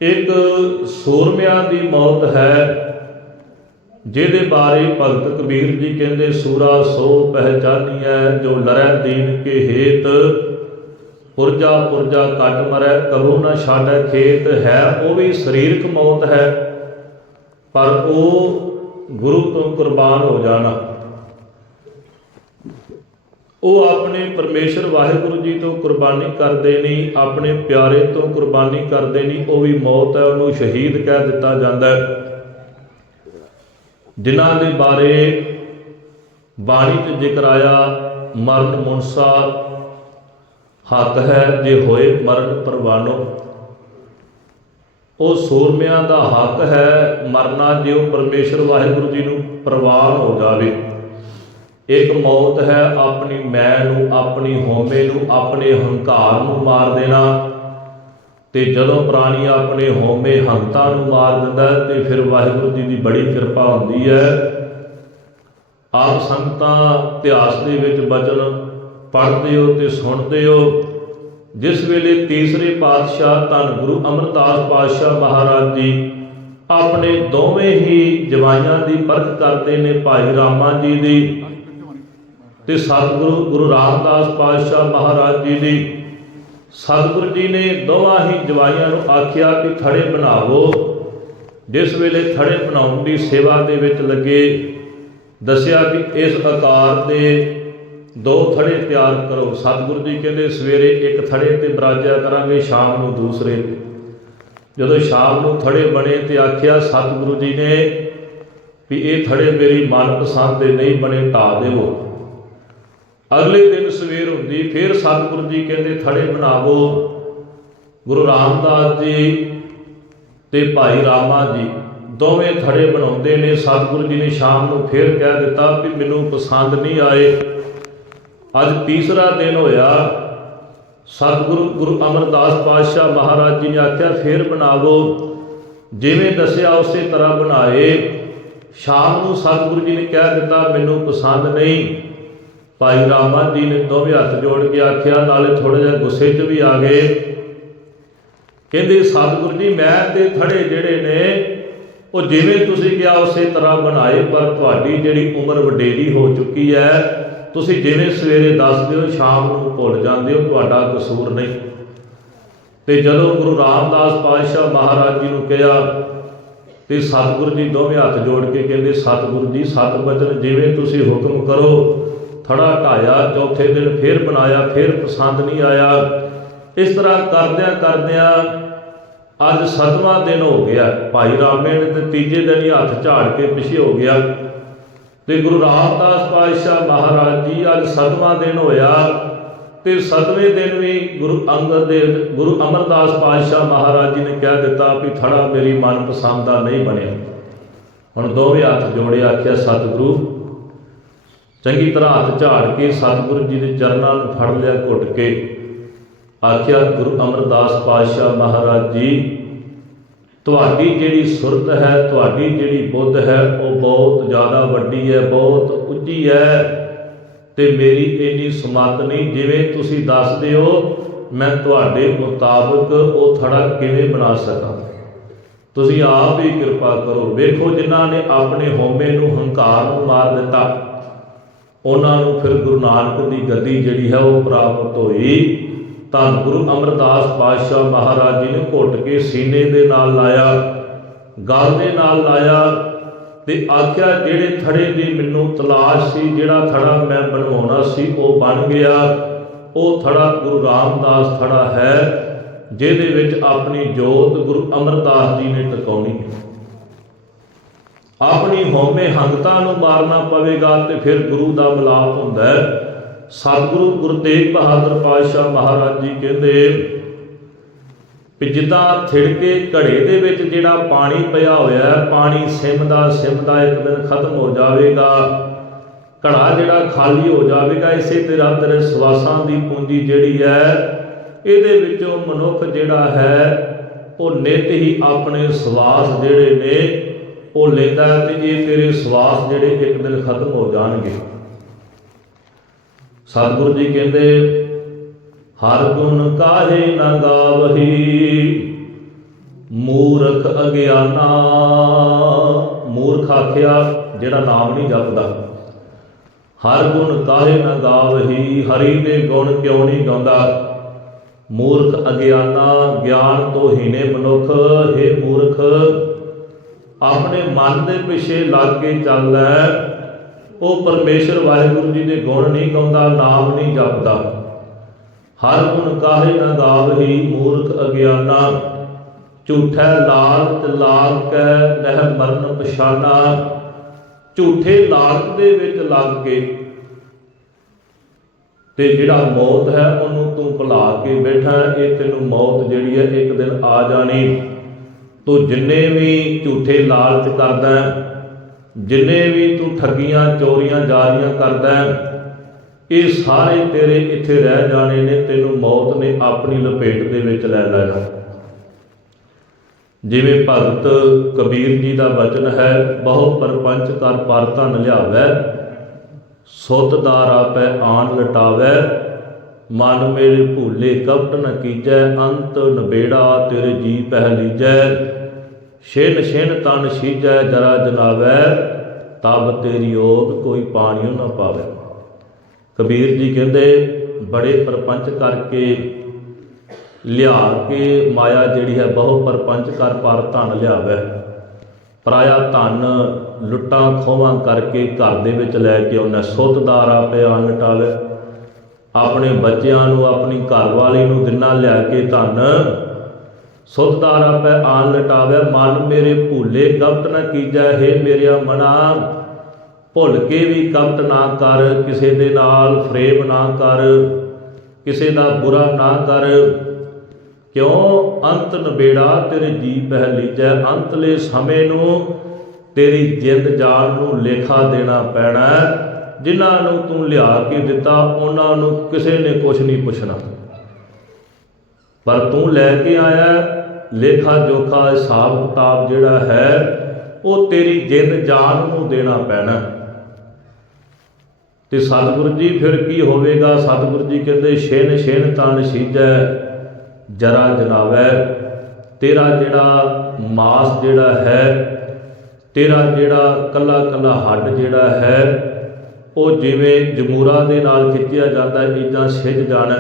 Speaker 1: ਇੱਕ ਸੂਰਮਿਆਂ ਦੀ ਮੌਤ ਹੈ ਜਿਹਦੇ ਬਾਰੇ ਭਗਤ ਕਬੀਰ ਜੀ ਕਹਿੰਦੇ, ਸੂਰਾ ਸੋ ਪਹਿਚਾਨੀਐ, ਜੋ ਲਰੈ ਦੀਨ ਕੇ ਹੇਤ, ਪੁਰਜਾ ਪੁਰਜਾ ਕੱਟ ਮਰੈ ਕਬੂ ਨਾ ਛਾੜੈ ਖੇਤ ਹੈ। ਉਹ ਵੀ ਸਰੀਰਕ ਮੌਤ ਹੈ, ਪਰ ਉਹ ਗੁਰੂ ਤੋਂ ਕੁਰਬਾਨ ਹੋ ਜਾਣਾ। ਉਹ ਆਪਣੇ ਪਰਮੇਸ਼ਰ ਵਾਹਿਗੁਰੂ ਜੀ ਤੋਂ ਕੁਰਬਾਨੀ ਕਰਦੇ ਨਹੀਂ, ਆਪਣੇ ਪਿਆਰੇ ਤੋਂ ਕੁਰਬਾਨੀ ਕਰਦੇ ਨਹੀਂ, ਉਹ ਵੀ ਮੌਤ ਹੈ, ਉਹਨੂੰ ਸ਼ਹੀਦ ਕਹਿ ਦਿੱਤਾ ਜਾਂਦਾ ਹੈ। ਜਿਨ੍ਹਾਂ ਦੇ ਬਾਰੇ ਬਾਣੀ 'ਚ ਜ਼ਿਕਰ ਆਇਆ ਮਰਨ ਮੁਨਸਾ ਹੱਕ ਹੈ, ਜੇ ਹੋਏ ਮਰਨ ਪਰਵਾਨੋ। ਉਹ ਸੂਰਮਿਆਂ ਦਾ ਹੱਕ ਹੈ, ਮਰਨਾ ਜੇ ਉਹ ਪਰਮੇਸ਼ਰ ਵਾਹਿਗੁਰੂ ਜੀ ਨੂੰ ਪ੍ਰਵਾਨ ਹੋ ਜਾਵੇ। ਇੱਕ ਮੌਤ ਹੈ, ਆਪਣੀ ਮੈਂ ਨੂੰ, ਆਪਣੀ ਹੋਮੇ ਨੂੰ, ਆਪਣੇ ਹੰਕਾਰ ਨੂੰ ਮਾਰ ਦੇਣਾ। ਤੇ ਜਦੋਂ ਪ੍ਰਾਣੀ ਆਪਣੇ ਹੋਮੇ ਹੰਤਾ ਨੂੰ ਮਾਰ ਦਿੰਦਾ ਹੈ ਤੇ ਫਿਰ ਵਾਹਿਗੁਰੂ ਜੀ ਦੀ ਬੜੀ ਕਿਰਪਾ ਹੁੰਦੀ ਹੈ। ਆਪ ਸੰਗਤਾਂ ਇਤਿਹਾਸ ਦੇ ਵਿੱਚ ਬਚਨ ਪੜ੍ਹਦੇ ਹੋ ਤੇ ਸੁਣਦੇ ਹੋ। ਜਿਸ ਵੇਲੇ ਤੀਸਰੇ ਪਾਤਸ਼ਾਹ ਧੰਨ ਗੁਰੂ ਅਮਰਦਾਸ ਪਾਤਸ਼ਾਹ ਮਹਾਰਾਜ ਜੀ ਆਪਣੇ ਦੋਵੇਂ ਹੀ ਜਵਾਈਆਂ ਦੀ ਪਰਖ ਕਰਦੇ ਨੇ ਭਾਈ ਰਾਮਾ ਜੀ ਦੀ ਤੇ ਸਤਿਗੁਰੂ ਗੁਰੂ ਰਾਮਦਾਸ ਪਾਤਸ਼ਾਹ ਮਹਾਰਾਜ ਜੀ ਦੀ ਸਤਿਗੁਰੂ ਜੀ ਨੇ ਦੋਵਾਂ ਹੀ ਜਵਾਈਆਂ ਨੂੰ ਆਖਿਆ ਕਿ ਥੜੇ ਬਣਾਵੋ। ਜਿਸ ਵੇਲੇ ਥੜੇ ਬਣਾਉਣ ਦੀ ਸੇਵਾ ਦੇ ਵਿੱਚ ਲੱਗੇ, ਦੱਸਿਆ ਕਿ ਇਸ ਆਕਾਰ ਦੇ ਦੋ ਥੜੇ ਤਿਆਰ ਕਰੋ। ਸਤਿਗੁਰੂ ਜੀ ਕਹਿੰਦੇ, ਸਵੇਰੇ ਇੱਕ ਥੜੇ ਤੇ ਬਰਾਜਿਆ ਕਰਾਂਗੇ, ਸ਼ਾਮ ਨੂੰ ਦੂਸਰੇ। ਤੇ ਜਦੋਂ ਸ਼ਾਮ ਨੂੰ ਥੜੇ ਬਣੇ ਤੇ ਆਖਿਆ ਸਤਿਗੁਰੂ ਜੀ ਨੇ ਵੀ ਇਹ ਥੜੇ ਮੇਰੀ ਮਨਪਸੰਦ ਦੇ ਨਹੀਂ ਬਣੇ, ਢਾ ਦੇਵੋ। ਅਗਲੇ ਦਿਨ ਸਵੇਰ ਹੁੰਦੀ, ਫਿਰ ਸਤਿਗੁਰੂ ਜੀ ਕਹਿੰਦੇ, ਥੜੇ ਬਣਾਵੋ। ਗੁਰੂ ਰਾਮਦਾਸ ਜੀ ਤੇ ਭਾਈ ਰਾਮਾ ਜੀ ਦੋਵੇਂ ਥੜੇ ਬਣਾਉਂਦੇ ਨੇ। ਸਤਿਗੁਰੂ ਜੀ ਨੇ ਸ਼ਾਮ ਨੂੰ ਫਿਰ ਕਹਿ ਦਿੱਤਾ ਵੀ ਮੈਨੂੰ ਪਸੰਦ ਨਹੀਂ ਆਏ। ਅੱਜ ਤੀਸਰਾ ਦਿਨ ਹੋਇਆ। ਸਤਿਗੁਰੂ, ਗੁਰੂ ਅਮਰਦਾਸ ਪਾਤਸ਼ਾਹ ਮਹਾਰਾਜ ਜੀ ਨੇ ਆਖਿਆ, ਫਿਰ ਬਣਾਵੋ। ਜਿਵੇਂ ਦੱਸਿਆ, ਉਸੇ ਤਰ੍ਹਾਂ ਬਣਾਏ। ਸ਼ਾਮ ਨੂੰ ਸਤਿਗੁਰੂ ਜੀ ਨੇ ਕਹਿ ਦਿੱਤਾ, ਮੈਨੂੰ ਪਸੰਦ ਨਹੀਂ। ਭਾਈ ਰਾਮਾ ਜੀ ਨੇ ਦੋਵੇਂ ਹੱਥ ਜੋੜ ਕੇ ਆਖਿਆ, ਨਾਲੇ ਥੋੜਾ ਜਿਹਾ ਗੁੱਸੇ 'ਚ ਵੀ ਆ ਗਏ। ਕਹਿੰਦੇ, ਸਤਿਗੁਰੂ ਜੀ, ਮੈਂ ਤੇ ਥੜੇ ਜਿਹੜੇ ਨੇ, ਉਹ ਜਿਵੇਂ ਤੁਸੀਂ ਕਿਹਾ, ਉਸੇ ਤਰ੍ਹਾਂ ਬਣਾਏ, ਪਰ ਤੁਹਾਡੀ ਜਿਹੜੀ ਉਮਰ ਵਡੇਰੀ ਹੋ ਚੁੱਕੀ ਹੈ, ਤੁਸੀਂ ਜਿਵੇਂ ਸਵੇਰੇ ਦੱਸਦੇ ਹੋ ਸ਼ਾਮ ਨੂੰ ਭੁੱਲ ਜਾਂਦੇ ਹੋ, ਤੁਹਾਡਾ ਕਸੂਰ ਨਹੀਂ। ਤੇ ਜਦੋਂ ਗੁਰੂ ਰਾਮਦਾਸ ਪਾਤਸ਼ਾਹ ਮਹਾਰਾਜ ਜੀ ਨੂੰ ਕਿਹਾ, ਤੇ ਸਤਿਗੁਰੂ ਜੀ ਦੋਵੇਂ ਹੱਥ ਜੋੜ ਕੇ ਕਹਿੰਦੇ, ਸਤਿਗੁਰੂ ਜੀ ਸਤ ਬਚਨ ਜਿਵੇਂ ਤੁਸੀਂ ਹੁਕਮ ਕਰੋ ਥੜਾ ਢਾਇਆ, ਚੌਥੇ ਦਿਨ ਫੇਰ ਬਣਾਇਆ, ਫੇਰ ਪਸੰਦ ਨਹੀਂ ਆਇਆ। ਇਸ ਤਰ੍ਹਾਂ ਕਰਦਿਆਂ ਕਰਦਿਆਂ ਅੱਜ ਸਤਵਾਂ ਦਿਨ ਹੋ ਗਿਆ। ਭਾਈ ਰਾਮੇ ਨੇ ਤੇ ਤੀਜੇ ਦਿਨ ਹੀ ਹੱਥ ਝਾੜ ਕੇ ਪਿਛੇ ਹੋ ਗਿਆ। ਤੇ ਗੁਰੂ ਰਾਮਦਾਸ ਪਾਤਸ਼ਾਹ ਮਹਾਰਾਜ ਜੀ ਅੱਜ ਸਤਵਾਂ ਦਿਨ ਹੋਇਆ ਤੇ ਸਤਵੇਂ ਦਿਨ ਵੀ ਗੁਰੂ ਅੰਗਦ ਦੇਵ, ਗੁਰੂ ਅਮਰਦਾਸ ਪਾਤਸ਼ਾਹ ਮਹਾਰਾਜ ਜੀ ਨੇ ਕਹਿ ਦਿੱਤਾ ਵੀ ਥੜਾ ਮੇਰੀ ਮਨਪਸੰਦ ਦਾ ਨਹੀਂ ਬਣਿਆ। ਹੁਣ ਦੋਵੇਂ ਹੱਥ ਜੋੜੇ ਆਖਿਆ, ਸਤਿਗੁਰੂ ਚੰਗੀ ਤਰ੍ਹਾਂ ਹੱਥ ਝਾੜ ਕੇ ਸਤਿਗੁਰੂ ਜੀ ਦੇ ਚਰਨਾਂ ਨੂੰ ਫੜ ਲਿਆ, ਘੁੱਟ ਕੇ। ਆਖਿਆ, ਗੁਰੂ ਅਮਰਦਾਸ ਪਾਤਸ਼ਾਹ ਮਹਾਰਾਜ ਜੀ, ਤੁਹਾਡੀ ਜਿਹੜੀ ਸੁਰਤ ਹੈ, ਤੁਹਾਡੀ ਜਿਹੜੀ ਬੁੱਧ ਹੈ, ਉਹ ਬਹੁਤ ਜ਼ਿਆਦਾ ਵੱਡੀ ਹੈ, ਬਹੁਤ ਉੱਚੀ ਹੈ ਤੇ ਮੇਰੀ ਇੰਨੀ ਸਮੱਤ ਨਹੀਂ। ਜਿਵੇਂ ਤੁਸੀਂ ਦੱਸਦੇ ਹੋ, ਮੈਂ ਤੁਹਾਡੇ ਮੁਤਾਬਕ ਉਹ ਥੜਾ ਕਿਵੇਂ ਬਣਾ ਸਕਾਂ? ਤੁਸੀਂ ਆਪ ਹੀ ਕਿਰਪਾ ਕਰੋ। ਵੇਖੋ, ਜਿਨ੍ਹਾਂ ਨੇ ਆਪਣੇ ਹੋਮੇ ਨੂੰ ਹੰਕਾਰ ਨੂੰ ਮਾਰ ਦਿੱਤਾ ਉਹਨਾਂ ਨੂੰ ਫਿਰ ਗੁਰੂ ਨਾਨਕ ਦੀ ਗੱਦੀ ਜਿਹੜੀ ਹੈ ਉਹ ਪ੍ਰਾਪਤ ਹੋਈ। ਤਾਂ ਗੁਰੂ ਅਮਰਦਾਸ ਪਾਤਸ਼ਾਹ ਮਹਾਰਾਜ ਜੀ ਨੇ ਘੁੱਟ ਕੇ ਸੀਨੇ ਦੇ ਨਾਲ ਲਾਇਆ, ਗਲ ਦੇ ਨਾਲ ਲਾਇਆ ਤੇ ਆਖਿਆ, ਜਿਹੜੇ ਥੜੇ ਦੀ ਮੈਨੂੰ ਤਲਾਸ਼ ਸੀ, ਜਿਹੜਾ ਥੜਾ ਮੈਂ ਬਣਵਾਉਣਾ ਸੀ, ਉਹ ਬਣ ਗਿਆ। ਉਹ ਥੜਾ ਗੁਰੂ ਰਾਮਦਾਸ ਥੜਾ ਹੈ, ਜਿਹਦੇ ਵਿੱਚ ਆਪਣੀ ਜੋਤ ਗੁਰੂ ਅਮਰਦਾਸ ਜੀ ਨੇ ਟਿਕਾਉਣੀ ਹੈ। ਆਪਣੀ ਹਉਮੈ ਹੰਗਤਾ ਨੂੰ ਮਾਰਨਾ ਪਵੇਗਾ ਤੇ ਫਿਰ ਗੁਰੂ ਦਾ ਮਿਲਾਪ ਹੁੰਦਾ ਹੈ। ਸਤਿਗੁਰੂ ਗੁਰੂ ਤੇਗ ਬਹਾਦਰ ਪਾਤਸ਼ਾਹ ਮਹਾਰਾਜ ਜੀ ਕਹਿੰਦੇ ਕਿ ਜਿੱਦਾਂ ਥਿੜਕੇ ਘੜੇ ਦੇ ਵਿੱਚ ਜਿਹੜਾ ਪਾਣੀ ਪਿਆ ਹੋਇਆ ਹੈ, ਪਾਣੀ ਸਿਮਦਾ ਸਿਮਦਾ ਇੱਕ ਦਿਨ ਖਤਮ ਹੋ ਜਾਵੇਗਾ, ਘੜਾ ਜਿਹੜਾ ਖਾਲੀ ਹੋ ਜਾਵੇਗਾ, ਇਸੇ ਤਰ੍ਹਾਂ ਤੇਰੇ ਸਵਾਸਾਂ ਦੀ ਪੂੰਜੀ ਜਿਹੜੀ ਹੈ, ਇਹਦੇ ਵਿੱਚੋਂ ਮਨੁੱਖ ਜਿਹੜਾ ਹੈ, ਉਹ ਨਿਤ ਹੀ ਆਪਣੇ ਸਵਾਸ ਜਿਹੜੇ ਨੇ ਉਹ ਲੈਂਦਾ ਤੇ ਇਹ ਤੇਰੇ ਸਵਾਸ ਜਿਹੜੇ ਇੱਕ ਦਿਨ ਖਤਮ ਹੋ ਜਾਣਗੇ। ਸਤਿਗੁਰੂ ਜੀ ਕਹਿੰਦੇ, ਹਰ ਗੁਣ ਕਾਹੇ ਨਾ ਗਾਵਹੀ? ਮੂਰਖ ਅਗਿਆਨਾ। ਮੂਰਖ ਆਖਿਆ, ਜਿਹੜਾ ਨਾਮ ਨਹੀਂ ਜਪਦਾ। ਹਰ ਗੁਣ ਕਾਹੇ ਨਾ ਗਾਵਹੀ? ਹਰੀ ਦੇ ਗੁਣ ਕਿਉਂ ਨਹੀਂ ਗਾਉਂਦਾ? ਮੂਰਖ ਅਗਿਆਨਾ, ਗਿਆਨ ਤੋਂ ਹੀਨੇ ਮਨੁੱਖ, ਹੈ ਮੂਰਖ ਆਪਣੇ ਮਨ ਦੇ ਪਿੱਛੇ ਲੱਗ ਕੇ ਚੱਲਦਾ ਉਹ ਪਰਮੇਸ਼ਰ ਵਾਹਿਗੁਰੂ ਜੀ ਦੇ ਗੁਣ ਨਹੀਂ ਗਾਉਂਦਾ, ਨਾਮ ਨਹੀਂ ਜਪਦਾ। ਹਰ ਗੁਣ ਕਾਹੇ ਨਾ ਗਾਵਹੀ ਮੂਰਖ ਅਗਿਆਨਾ। ਝੂਠੈ ਲਾਲਚ ਲਾਲ ਕੈ ਨਹਿ ਮਰਨ ਪਛਾਨਾ। ਝੂਠੇ ਲਾਲਚ ਦੇ ਵਿੱਚ ਲੱਗ ਕੇ ਤੇ ਜਿਹੜਾ ਮੌਤ ਹੈ, ਉਹਨੂੰ ਤੂੰ ਭੁਲਾ ਕੇ ਬੈਠਾ ਇਹ ਤੈਨੂੰ ਮੌਤ ਜਿਹੜੀ ਹੈ, ਇੱਕ ਦਿਨ ਆ ਜਾਣੀ। ਤੂੰ ਜਿੰਨੇ ਵੀ ਝੂਠੇ ਲਾਲਚ ਕਰਦਾ ਜਿੰਨੇ ਵੀ ਤੂੰ ਠੱਗੀਆਂ, ਚੋਰੀਆਂ, ਜਾਰੀਆਂ ਕਰਦਾ ਇਹ ਸਾਰੇ ਤੇਰੇ ਇੱਥੇ ਰਹਿ ਜਾਣੇ ਨੇ, ਤੈਨੂੰ ਮੌਤ ਨੇ ਆਪਣੀ ਲਪੇਟ ਦੇ ਵਿੱਚ ਲੈ ਲੈਣਾ ਜਿਵੇਂ ਭਗਤ ਕਬੀਰ ਜੀ ਦਾ ਬਚਨ ਹੈ, ਬਹੁ ਪਰਪੰਚ ਕਰ ਪਰ ਧਨ ਲਿਆਵੈ ਸੁਧ ਦਾਰ ਆਪੈ ਆਨ ਲਟਾਵੈ ਮਨ ਮੇਰੇ ਭੂਲੇ ਕਪਟ ਨ ਕੀਜੈ, ਅੰਤ ਨਬੇੜਾ ਤੇਰੇ ਜੀ ਪਹਿ ਲੀਜੈ। ਛਿਨ ਛਿਨ ਤਨ ਸੀਜੈ ਜਰਾ ਜਨਾਵੈ, ਤਬ ਤੇਰੀ ਓਗ ਕੋਈ ਪਾਣੀਓ ਨਾ ਪਾਵੇ। ਕਬੀਰ ਜੀ ਕਹਿੰਦੇ, ਬੜੇ ਪਰਪੰਚ ਕਰਕੇ ਲਿਆ ਕੇ ਮਾਇਆ ਜਿਹੜੀ ਹੈ, ਬਹੁ ਪਰਪੰਚ ਕਰ ਪਰ ਧਨ ਲਿਆਵੇ। ਪਰਾਇਆ ਧਨ ਲੁੱਟਾਂ ਖੋਵਾਂ ਕਰਕੇ ਘਰ ਦੇ ਵਿੱਚ ਲੈ ਕੇ ਆਉਣਾ ਸੁੱਤਦਾਰ ਆਪੇ ਆਣ ਲਟਾਵੇ ਆਪਣੇ ਬੱਚਿਆਂ ਨੂੰ, ਆਪਣੀ ਘਰਵਾਲੀ ਨੂੰ ਦਿਨਾਂ ਲਿਆ ਕੇ ਧਨ। ਸੁੱਤਦਾਰ ਆਪੇ ਆਣ ਲਟਾਵੇ। ਮਨ ਮੇਰੇ ਭੂਲੇ, ਕਪਟ ਨਾ ਕੀਜੈ, ਹੈ ਮੇਰਿਆ ਮਨਾ। ਭੁੱਲ ਕੇ ਵੀ ਕਪਟ ਨਾ ਕਰ, ਕਿਸੇ ਦੇ ਨਾਲ ਫਰੇਬ ਨਾ ਕਰ, ਕਿਸੇ ਦਾ ਬੁਰਾ ਨਾ ਕਰ। ਕਿਉਂ? ਅੰਤ ਨਬੇੜਾ ਤੇਰੇ ਜੀ ਪਹਿ ਲੀਜੈ। ਅੰਤਲੇ ਸਮੇਂ ਨੂੰ ਤੇਰੀ ਜਿੰਦ ਜਾਨ ਨੂੰ ਲੇਖਾ ਦੇਣਾ ਪੈਣਾ। ਜਿਨ੍ਹਾਂ ਨੂੰ ਤੂੰ ਲਿਆ ਕੇ ਦਿੱਤਾ, ਉਹਨਾਂ ਨੂੰ ਕਿਸੇ ਨੇ ਕੁਝ ਨਹੀਂ ਪੁੱਛਣਾ। ਪਰ ਤੂੰ ਲੈ ਕੇ ਆਇਆ ਲੇਖਾ ਜੋਖਾ ਹਿਸਾਬ ਕਿਤਾਬ ਜਿਹੜਾ ਹੈ, ਉਹ ਤੇਰੀ ਜਿੰਨ ਜਾਨ ਨੂੰ ਦੇਣਾ ਪੈਣਾ। ਤੇ ਸਤਿਗੁਰੂ ਜੀ, ਫਿਰ ਕੀ ਹੋਵੇਗਾ? ਸਤਿਗੁਰੂ ਜੀ ਕਹਿੰਦੇ, ਛੇਨ ਛੇਨ ਤਨ ਸੀਜੈ ਜਰਾ ਜਨਾਵੈ। ਤੇਰਾ ਜਿਹੜਾ ਮਾਸ ਜਿਹੜਾ ਹੈ, ਤੇਰਾ ਜਿਹੜਾ ਕੱਲਾ ਕੱਲਾ ਹੱਡ ਜਿਹੜਾ ਹੈ ਉਹ ਜਿਵੇਂ ਜਮੂਰਾ ਦੇ ਨਾਲ ਖਿੱਚਿਆ ਜਾਂਦਾ ਇਦਾਂ ਸਿੱਜ ਜਾਣਾ।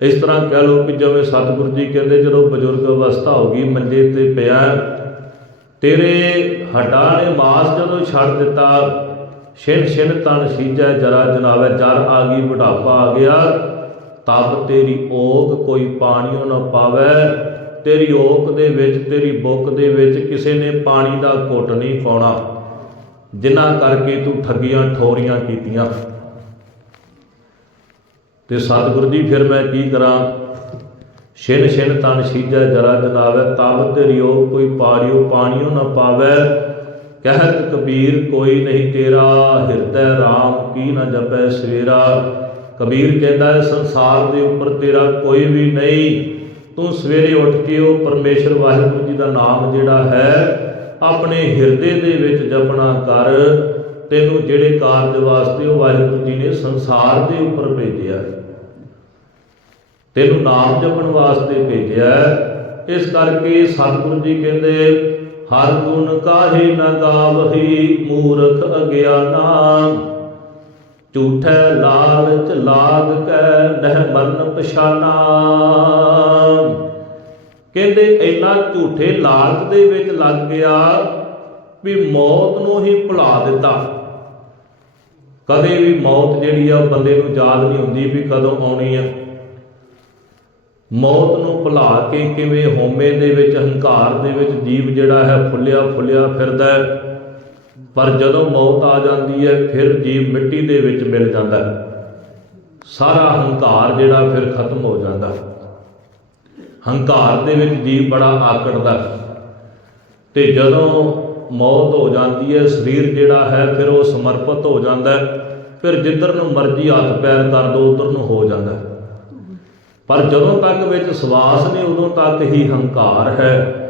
Speaker 1: ਇਸ ਤਰ੍ਹਾਂ ਕਹਿ ਲਓ ਕਿ ਜਿਵੇਂ ਸਤਿਗੁਰੂ ਜੀ ਕਹਿੰਦੇ, ਜਦੋਂ ਬਜ਼ੁਰਗ ਅਵਸਥਾ ਹੋ ਗਈ, ਮੰਜੇ ਤੇ ਪਿਆ, ਤੇਰੇ ਹੱਡਾਂ ਨੇ ਮਾਸ ਜਦੋਂ ਛੱਡ ਦਿੱਤਾ ਛਿਨ ਛਿਨ ਤਨ ਸੀਜੈ, ਜਰਾ ਜਨਾਵੇ, ਜਰ ਆ ਗਈ, ਬੁਢਾਪਾ ਆ ਗਿਆ, ਤਬ ਤੇਰੀ ਓਕ ਕੋਈ ਪਾਣੀਓ ਨਾ ਪਾਵੇ। ਤੇਰੀ ਓਕ ਦੇ ਵਿੱਚ, ਤੇਰੀ ਬੁੱਕ ਦੇ ਵਿੱਚ ਕਿਸੇ ਨੇ ਪਾਣੀ ਦਾ ਘੁੱਟ ਨਹੀਂ ਪਾਉਣਾ। ਜਿਨ੍ਹਾਂ ਕਰਕੇ ਤੂੰ ਠੱਗੀਆਂ, ਠੋਰੀਆਂ ਕੀਤੀਆਂ। ਤੇ ਸਤਿਗੁਰੂ ਜੀ, ਫਿਰ ਮੈਂ ਕੀ ਕਰਾਂ? ਛਿਨ ਛਿਨ ਤਨ ਸ਼ੀਜਾ ਜਰਾ ਜਨਾਵੇ, ਤਬ ਤੇਰੀਓ ਕੋਈ ਪਾਰਿਓ, ਪਾਣੀਓ ਨਾ ਪਾਵੇ। ਕਹਿਤ ਕਬੀਰ, ਕੋਈ ਨਹੀਂ ਤੇਰਾ ਹਿਰਦੈ RAM ਕੀ ਨਾ ਜਪੈ ਸਵੇਰਾ। ਕਬੀਰ ਕਹਿੰਦਾ ਹੈ ਸੰਸਾਰ ਦੇ ਉੱਪਰ ਤੇਰਾ ਕੋਈ ਵੀ ਨਹੀਂ। ਤੂੰ ਸਵੇਰੇ ਉੱਠ ਕੇ ਉਹ ਪਰਮੇਸ਼ਰ ਵਾਹਿਗੁਰੂ ਜੀ ਦਾ ਨਾਮ ਜਿਹੜਾ ਹੈ ਆਪਣੇ ਹਿਰਦੇ ਦੇ ਵਿੱਚ ਜਪਣਾ ਕਰ, ਤੈਨੂੰ ਜਿਹੜੇ ਕਾਰਜ ਵਾਸਤੇ ਉਹ ਵਾਹਿਗੁਰੂ ਜੀ ਨੇ ਸੰਸਾਰ ਦੇ ਉੱਪਰ ਭੇਜਿਆ। ਤੈਨੂੰ ਨਾਮ ਜਪਣ ਵਾਸਤੇ ਭੇਜਿਆ। ਇਸ ਕਰਕੇ ਸਤਿਗੁਰੂ ਜੀ ਕਹਿੰਦੇ, ਹਰ ਗੁਣ ਕਾਹੇ ਨਾ ਗਾਵਹੀ ਮੂਰਖ ਅਗਿਆਨਾ। ਝੂਠੈ ਲਾਲਚ ਲਾਗ ਕੈ, ਨਹਿ ਮਰਨ ਪਛਾਨਾ। ਕਹਿੰਦੇ ਇੰਨਾ ਝੂਠੇ ਲਾਲਚ ਦੇ ਵਿੱਚ ਲੱਗ ਗਿਆ ਵੀ ਮੌਤ ਨੂੰ ਹੀ ਭੁਲਾ ਦਿੱਤਾ। ਕਦੇ ਵੀ ਮੌਤ ਜਿਹੜੀ ਆ ਬੰਦੇ ਨੂੰ ਯਾਦ ਨਹੀਂ ਹੁੰਦੀ ਵੀ ਕਦੋਂ ਆਉਣੀ ਆ। ਮੌਤ ਨੂੰ ਭੁਲਾ ਕੇ ਕਿਵੇਂ ਹੋਮੇ ਦੇ ਵਿੱਚ, ਹੰਕਾਰ ਦੇ ਵਿੱਚ ਜੀਵ ਜਿਹੜਾ ਹੈ ਫੁੱਲਿਆ ਫੁੱਲਿਆ ਫਿਰਦਾ ਹੈ। ਪਰ ਜਦੋਂ ਮੌਤ ਆ ਜਾਂਦੀ ਹੈ, ਫਿਰ ਜੀਵ ਮਿੱਟੀ ਦੇ ਵਿੱਚ ਮਿਲ ਜਾਂਦਾ ਹੈ। ਸਾਰਾ ਹੰਕਾਰ ਜਿਹੜਾ ਫਿਰ ਖਤਮ ਹੋ ਜਾਂਦਾ ਹੈ। ਹੰਕਾਰ ਦੇ ਵਿੱਚ ਜੀਵ ਬੜਾ ਆਕੜਦਾ ਹੈ। ਤੇ ਜਦੋਂ ਮੌਤ ਹੋ ਜਾਂਦੀ ਹੈ, ਸਰੀਰ ਜਿਹੜਾ ਹੈ, ਫਿਰ ਉਹ ਸਮਰਪਿਤ ਹੋ ਜਾਂਦਾ ਫਿਰ ਜਿੱਧਰ ਨੂੰ ਮਰਜ਼ੀ ਹੱਥ ਪੈਰ ਕਰ ਦੋ ਉਧਰ ਨੂੰ ਹੋ ਜਾਂਦਾ ਪਰ ਜਦੋਂ ਤੱਕ ਵਿੱਚ ਸਵਾਸ ਨੇ ਉਦੋਂ ਤੱਕ ਹੀ ਹੰਕਾਰ ਹੈ।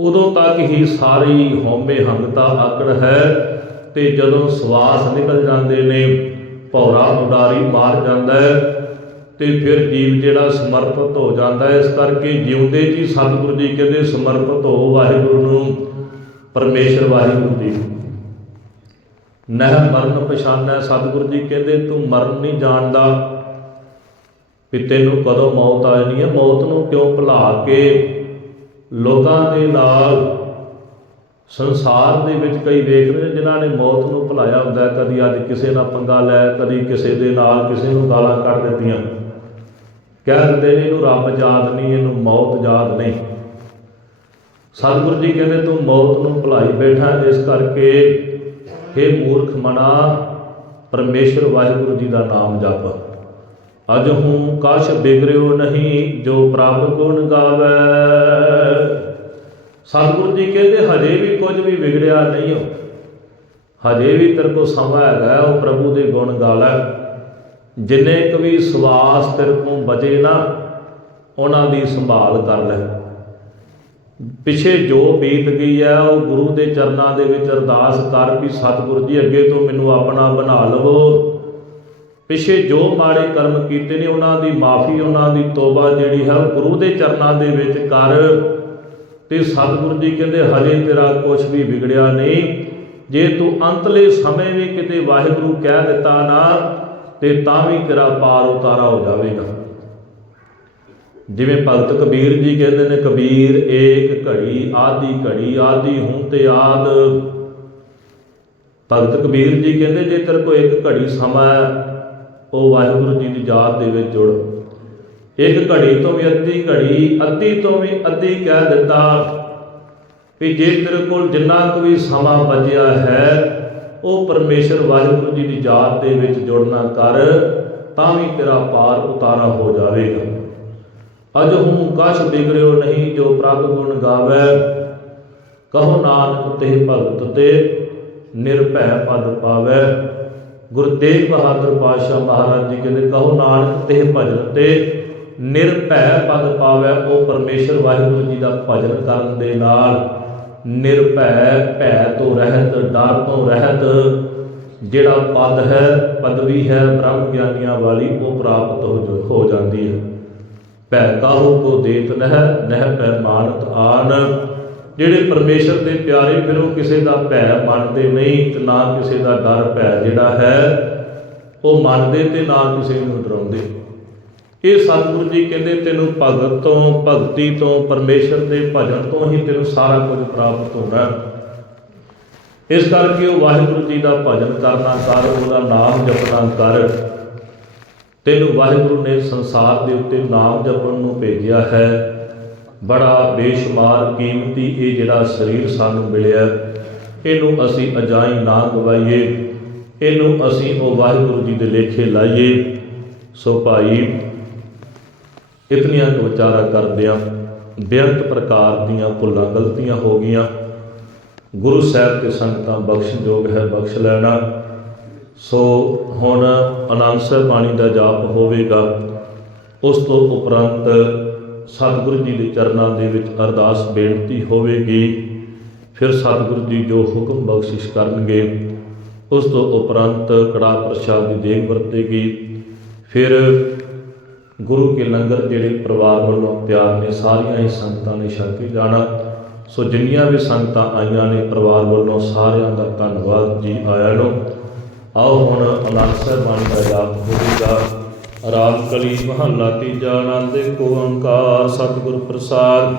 Speaker 1: ਉਦੋਂ ਤੱਕ ਹੀ ਸਾਰੀ ਹਉਮੈ ਹੰਗਤਾ ਆਕੜ ਹੈ। ਤੇ ਜਦੋਂ ਸਵਾਸ ਨਿਕਲ ਜਾਂਦੇ ਨੇ, ਭੌਰਾ ਉਡਾਰੀ ਮਾਰ ਜਾਂਦਾ ਹੈ। ਤੇ ਫਿਰ ਜੀਵ ਜਿਹੜਾ ਸਮਰਪਿਤ ਹੋ ਜਾਂਦਾ ਹੈ। ਇਸ ਕਰਕੇ ਜਿਉਂਦੇ ਜੀ ਸਤਿਗੁਰੂ ਜੀ ਕਹਿੰਦੇ ਸਮਰਪਿਤ ਹੋ ਵਾਹਿਗੁਰੂ ਨੂੰ, ਪਰਮੇਸ਼ਰ ਵਾਹਿਗੁਰੂ ਜੀ। ਨਹਿ ਮਰਨ ਪਛਾਨੈ, ਸਤਿਗੁਰੂ ਜੀ ਕਹਿੰਦੇ ਤੂੰ ਮਰਨ ਨਹੀਂ ਜਾਣਦਾ। ਵੀ ਤੈਨੂੰ ਕਦੋਂ ਮੌਤ ਆ ਜਾਣੀ ਹੈ? ਮੌਤ ਨੂੰ ਕਿਉਂ ਭੁਲਾ ਕੇ ਲੋਕਾਂ ਦੇ ਨਾਲ ਸੰਸਾਰ ਦੇ ਵਿੱਚ ਕਈ ਵੇਖ ਰਹੇ ਜਿਨ੍ਹਾਂ ਨੇ ਮੌਤ ਨੂੰ ਭੁਲਾਇਆ ਹੁੰਦਾ ਕਦੀ ਅੱਜ ਕਿਸੇ ਨਾਲ ਪੰਗਾ ਲੈ, ਕਦੀ ਕਿਸੇ ਦੇ ਨਾਲ ਕਿਸੇ ਨੂੰ ਗਾਲਾਂ ਕੱਢ ਦਿੱਤੀਆਂ। ਕਹਿ ਦਿੰਦੇ ਨੇ, ਇਹਨੂੰ ਰੱਬ ਯਾਦ ਨਹੀਂ ਇਹਨੂੰ ਮੌਤ ਯਾਦ ਨਹੀਂ। ਸਤਿਗੁਰੂ ਜੀ ਕਹਿੰਦੇ, ਤੂੰ ਮੌਤ ਨੂੰ ਭੁਲਾਈ ਬੈਠਾ ਇਸ ਕਰਕੇ हे ਮੂਰਖ ਮਨਾ, ਪਰਮੇਸ਼ਰ ਵਾਹਿਗੁਰੂ ਜੀ ਦਾ ਨਾਮ ਜਪ। ਅਜ ਹੂੰ ਕਾਸ਼ ਬਿਗਰਿਓ ਨਹੀਂ, ਜੋ ਪ੍ਰਭ ਗੁਣ ਗਾਵੇ। ਸਤਿਗੁਰੂ ਜੀ ਕਹਿੰਦੇ, ਹਜੇ ਵੀ ਕੁਝ ਵੀ ਵਿਗੜਿਆ ਨਹੀਂ ਹੋ। ਹਜੇ ਵੀ ਤੇਰੇ ਕੋ ਸਮਾਂ ਹੈਗਾ, ਉਹ ਪ੍ਰਭੂ ਦੇ ਗੁਣ ਗਾ ਲੈ। ਜਿੰਨੇ ਕੁ ਵੀ ਸਵਾਸ ਤੇਰੇ ਤੋਂ ਬਚੇ ਨਾ, ਉਹਨਾਂ ਦੀ ਸੰਭਾਲ ਕਰ ਲੈ। ਪਿਛੇ ਜੋ ਬੀਤ ਗਈ ਹੈ ਉਹ ਗੁਰੂ ਦੇ ਚਰਨਾਂ ਦੇ ਵਿੱਚ ਅਰਦਾਸ ਕਰ ਵੀ ਸਤਿਗੁਰੂ ਜੀ, ਅੱਗੇ ਤੋਂ ਮੈਨੂੰ ਆਪਣਾ ਬਣਾ ਲਵੋ। ਪਿਛੇ ਜੋ ਮਾੜੇ ਕਰਮ ਕੀਤੇ ਨੇ, ਉਹਨਾਂ ਦੀ ਮਾਫੀ, ਉਹਨਾਂ ਦੀ ਤੋਬਾ ਜਿਹੜੀ ਹੈ, ਉਹ ਗੁਰੂ ਦੇ ਚਰਨਾਂ ਦੇ ਵਿੱਚ ਕਰ। ਤੇ ਸਤਿਗੁਰੂ ਜੀ ਕਹਿੰਦੇ, ਹਜੇ ਤੇਰਾ ਕੁਝ ਵੀ ਵਿਗੜਿਆ ਨਹੀਂ। ਜੇ ਤੂੰ ਅੰਤਲੇ ਸਮੇਂ ਵੀ ਕਿਤੇ ਵਾਹਿਗੁਰੂ ਕਹਿ ਦਿੱਤਾ ਨਾ ਤੇ ਤਾਂ ਵੀ ਤੇਰਾ ਪਾਰ ਉਤਾਰਾ ਹੋ ਜਾਵੇਗਾ। ਜਿਵੇਂ ਭਗਤ ਕਬੀਰ ਜੀ ਕਹਿੰਦੇ ਨੇ, ਕਬੀਰ ਏਕ ਘੜੀ, ਆਦੀ ਘੜੀ, ਆਦੀ ਹੂੰ ਤੇ ਆਦ। ਭਗਤ ਕਬੀਰ ਜੀ ਕਹਿੰਦੇ, ਜੇ ਤੇਰੇ ਕੋਲ ਇੱਕ ਘੜੀ ਸਮਾਂ ਹੈ, ਉਹ ਵਾਹਿਗੁਰੂ ਜੀ ਦੀ ਯਾਦ ਦੇ ਵਿੱਚ ਜੁੜ। ਇੱਕ ਘੜੀ ਤੋਂ ਵੀ ਅੱਧੀ ਘੜੀ, ਅੱਧੀ ਤੋਂ ਵੀ ਅੱਧੀ ਕਹਿ ਦਿੱਤਾ ਕਿ ਜੇ ਤੇਰੇ ਕੋਲ ਜਿੰਨਾ ਕੁ ਵੀ ਸਮਾਂ ਬਚਿਆ ਹੈ ਉਹ ਪਰਮੇਸ਼ਰ ਵਾਹਿਗੁਰੂ ਜੀ ਦੀ ਯਾਦ ਦੇ ਵਿੱਚ ਜੁੜਨਾ ਕਰ, ਤਾਂ ਵੀ ਤੇਰਾ ਪਾਰ ਉਤਾਰਾ ਹੋ ਜਾਵੇਗਾ। ਅਜ ਹੂੰ ਕਛ ਬਿਗੜਿਓ ਨਹੀਂ ਜੋ ਪ੍ਰਭ ਗੁਣ ਗਾਵੇ। ਕਹੋ ਨਾਨਕ ਤੇ ਭਗਤ ਤੇ ਨਿਰਭੈ ਪਦ ਪਾਵੇ। ਗੁਰੂ ਤੇਗ ਬਹਾਦਰ ਪਾਤਸ਼ਾਹ ਮਹਾਰਾਜ ਜੀ ਕਹਿੰਦੇ, ਕਹੋ ਨਾਨਕ ਤੇ ਭਜਨ ਤੇ ਨਿਰਭੈ ਪਦ ਪਾਵੇ। ਉਹ ਪਰਮੇਸ਼ਰ ਵਾਹਿਗੁਰੂ ਜੀ ਦਾ ਭਜਨ ਕਰਨ ਦੇ ਨਾਲ ਨਿਰਭੈ ਭੈ ਤੋਂ ਰਹਿਤ, ਡਰ ਤੋਂ ਰਹਿਤ। ਜਿਹੜਾ ਪਦ ਹੈ, ਪਦਵੀ ਹੈ, ਬ੍ਰਹਮ ਗਿਆਨੀਆਂ ਵਾਲੀ, ਉਹ ਪ੍ਰਾਪਤ ਹੋ ਜੋ- ਹੋ ਜਾਂਦੀ ਹੈ। ਭੈ ਕਾਹੂ ਕੋ ਦੇਤ ਨਹਿ ਨਹਿ ਪੈ ਮਾਨਤ ਆਨ। ਜਿਹੜੇ ਪਰਮੇਸ਼ਰ ਦੇ ਪਿਆਰੇ, ਫਿਰ ਉਹ ਕਿਸੇ ਦਾ ਭੈ ਮੰਨਦੇ ਨਹੀਂ, ਤੇ ਨਾ ਕਿਸੇ ਦਾ ਡਰ ਭੈ ਜਿਹੜਾ ਹੈ, ਉਹ ਮੰਨਦੇ ਤੇ ਨਾ ਕਿਸੇ ਨੂੰ ਡਰਾਉਂਦੇ। ਇਹ ਸਤਿਗੁਰੂ ਜੀ ਕਹਿੰਦੇ, ਤੈਨੂੰ ਭਗਤ ਤੋਂ, ਭਗਤੀ ਤੋਂ, ਪਰਮੇਸ਼ਰ ਦੇ ਭਜਨ ਤੋਂ ਹੀ ਤੈਨੂੰ ਸਾਰਾ ਕੁਝ ਪ੍ਰਾਪਤ ਹੋਣਾ ਇਸ ਕਰਕੇ ਉਹ ਵਾਹਿਗੁਰੂ ਜੀ ਦਾ ਭਜਨ ਕਰਨਾ ਕਰ, ਉਹਦਾ ਨਾਮ ਜਪਣਾ ਕਰ। ਤੈਨੂੰ ਵਾਹਿਗੁਰੂ ਨੇ ਸੰਸਾਰ ਦੇ ਉੱਤੇ ਨਾਮ ਜਪਣ ਨੂੰ ਭੇਜਿਆ ਹੈ। ਬੜਾ ਬੇਸ਼ੁਮਾਰ ਕੀਮਤੀ ਇਹ ਜਿਹੜਾ ਸਰੀਰ ਸਾਨੂੰ ਮਿਲਿਆ ਇਹਨੂੰ ਅਸੀਂ ਅਜਾਈ ਨਾ ਗਵਾਈਏ। ਇਹਨੂੰ ਅਸੀਂ ਉਹ ਵਾਹਿਗੁਰੂ ਜੀ ਦੇ ਲੇਖੇ ਲਾਈਏ। ਸੋ ਭਾਈ ਇਤਨੀਆਂ ਕੁ ਵਿਚਾਰਾ ਕਰਦਿਆਂ ਬੇਅੰਤ ਪ੍ਰਕਾਰ ਦੀਆਂ ਭੁੱਲਾਂ ਗਲਤੀਆਂ ਹੋ ਗਈਆਂ। ਗੁਰੂ ਸਾਹਿਬ ਤੇ ਸੰਗਤਾਂ ਬਖਸ਼ਯੋਗ ਹੈ, ਬਖਸ਼ ਲੈਣਾ। ਸੋ ਹੁਣ ਆਨੰਦ ਸਾਹਿਬ ਬਾਣੀ ਦਾ ਜਾਪ ਹੋਵੇਗਾ। ਉਸ ਤੋਂ ਉਪਰੰਤ ਸਤਿਗੁਰੂ ਜੀ ਦੇ ਚਰਨਾਂ ਦੇ ਵਿੱਚ ਅਰਦਾਸ ਬੇਨਤੀ ਹੋਵੇਗੀ। ਫਿਰ ਸਤਿਗੁਰੂ ਜੀ ਜੋ ਹੁਕਮ ਬਖਸ਼ਿਸ਼ ਕਰਨਗੇ, ਉਸ ਤੋਂ ਉਪਰੰਤ ਕੜਾ ਪ੍ਰਸ਼ਾਦ ਦੀ ਦੇਗ ਵਰਤੇਗੀ। ਫਿਰ ਗੁਰੂ ਕੇ ਲੰਗਰ ਜਿਹੜੇ ਪਰਿਵਾਰ ਵੱਲੋਂ ਤਿਆਰ ਨੇ, ਸਾਰੀਆਂ ਹੀ ਸੰਗਤਾਂ ਨੇ ਛਕ ਕੇ ਜਾਣਾ। ਸੋ ਜਿੰਨੀਆਂ ਵੀ ਸੰਗਤਾਂ ਆਈਆਂ ਨੇ ਪਰਿਵਾਰ ਵੱਲੋਂ, ਸਾਰਿਆਂ ਦਾ ਧੰਨਵਾਦ ਜੀ ਆਇਆਂ ਨੂੰ। ਆਓ ਹੁਣ ਆਨੰਦ ਸਾਹਿਬਾਨ ਦਾ ਜਾਪ ਹੋਵੇਗਾ। ਰਾਮ ਕਲੀ ਮਹੱਲਾ ਤੀਜਾ ਆਨੰਦ, ਏਕ ਓੰਕਾਰ, ਸਤਿਗੁਰ ਪ੍ਰਸਾਦ।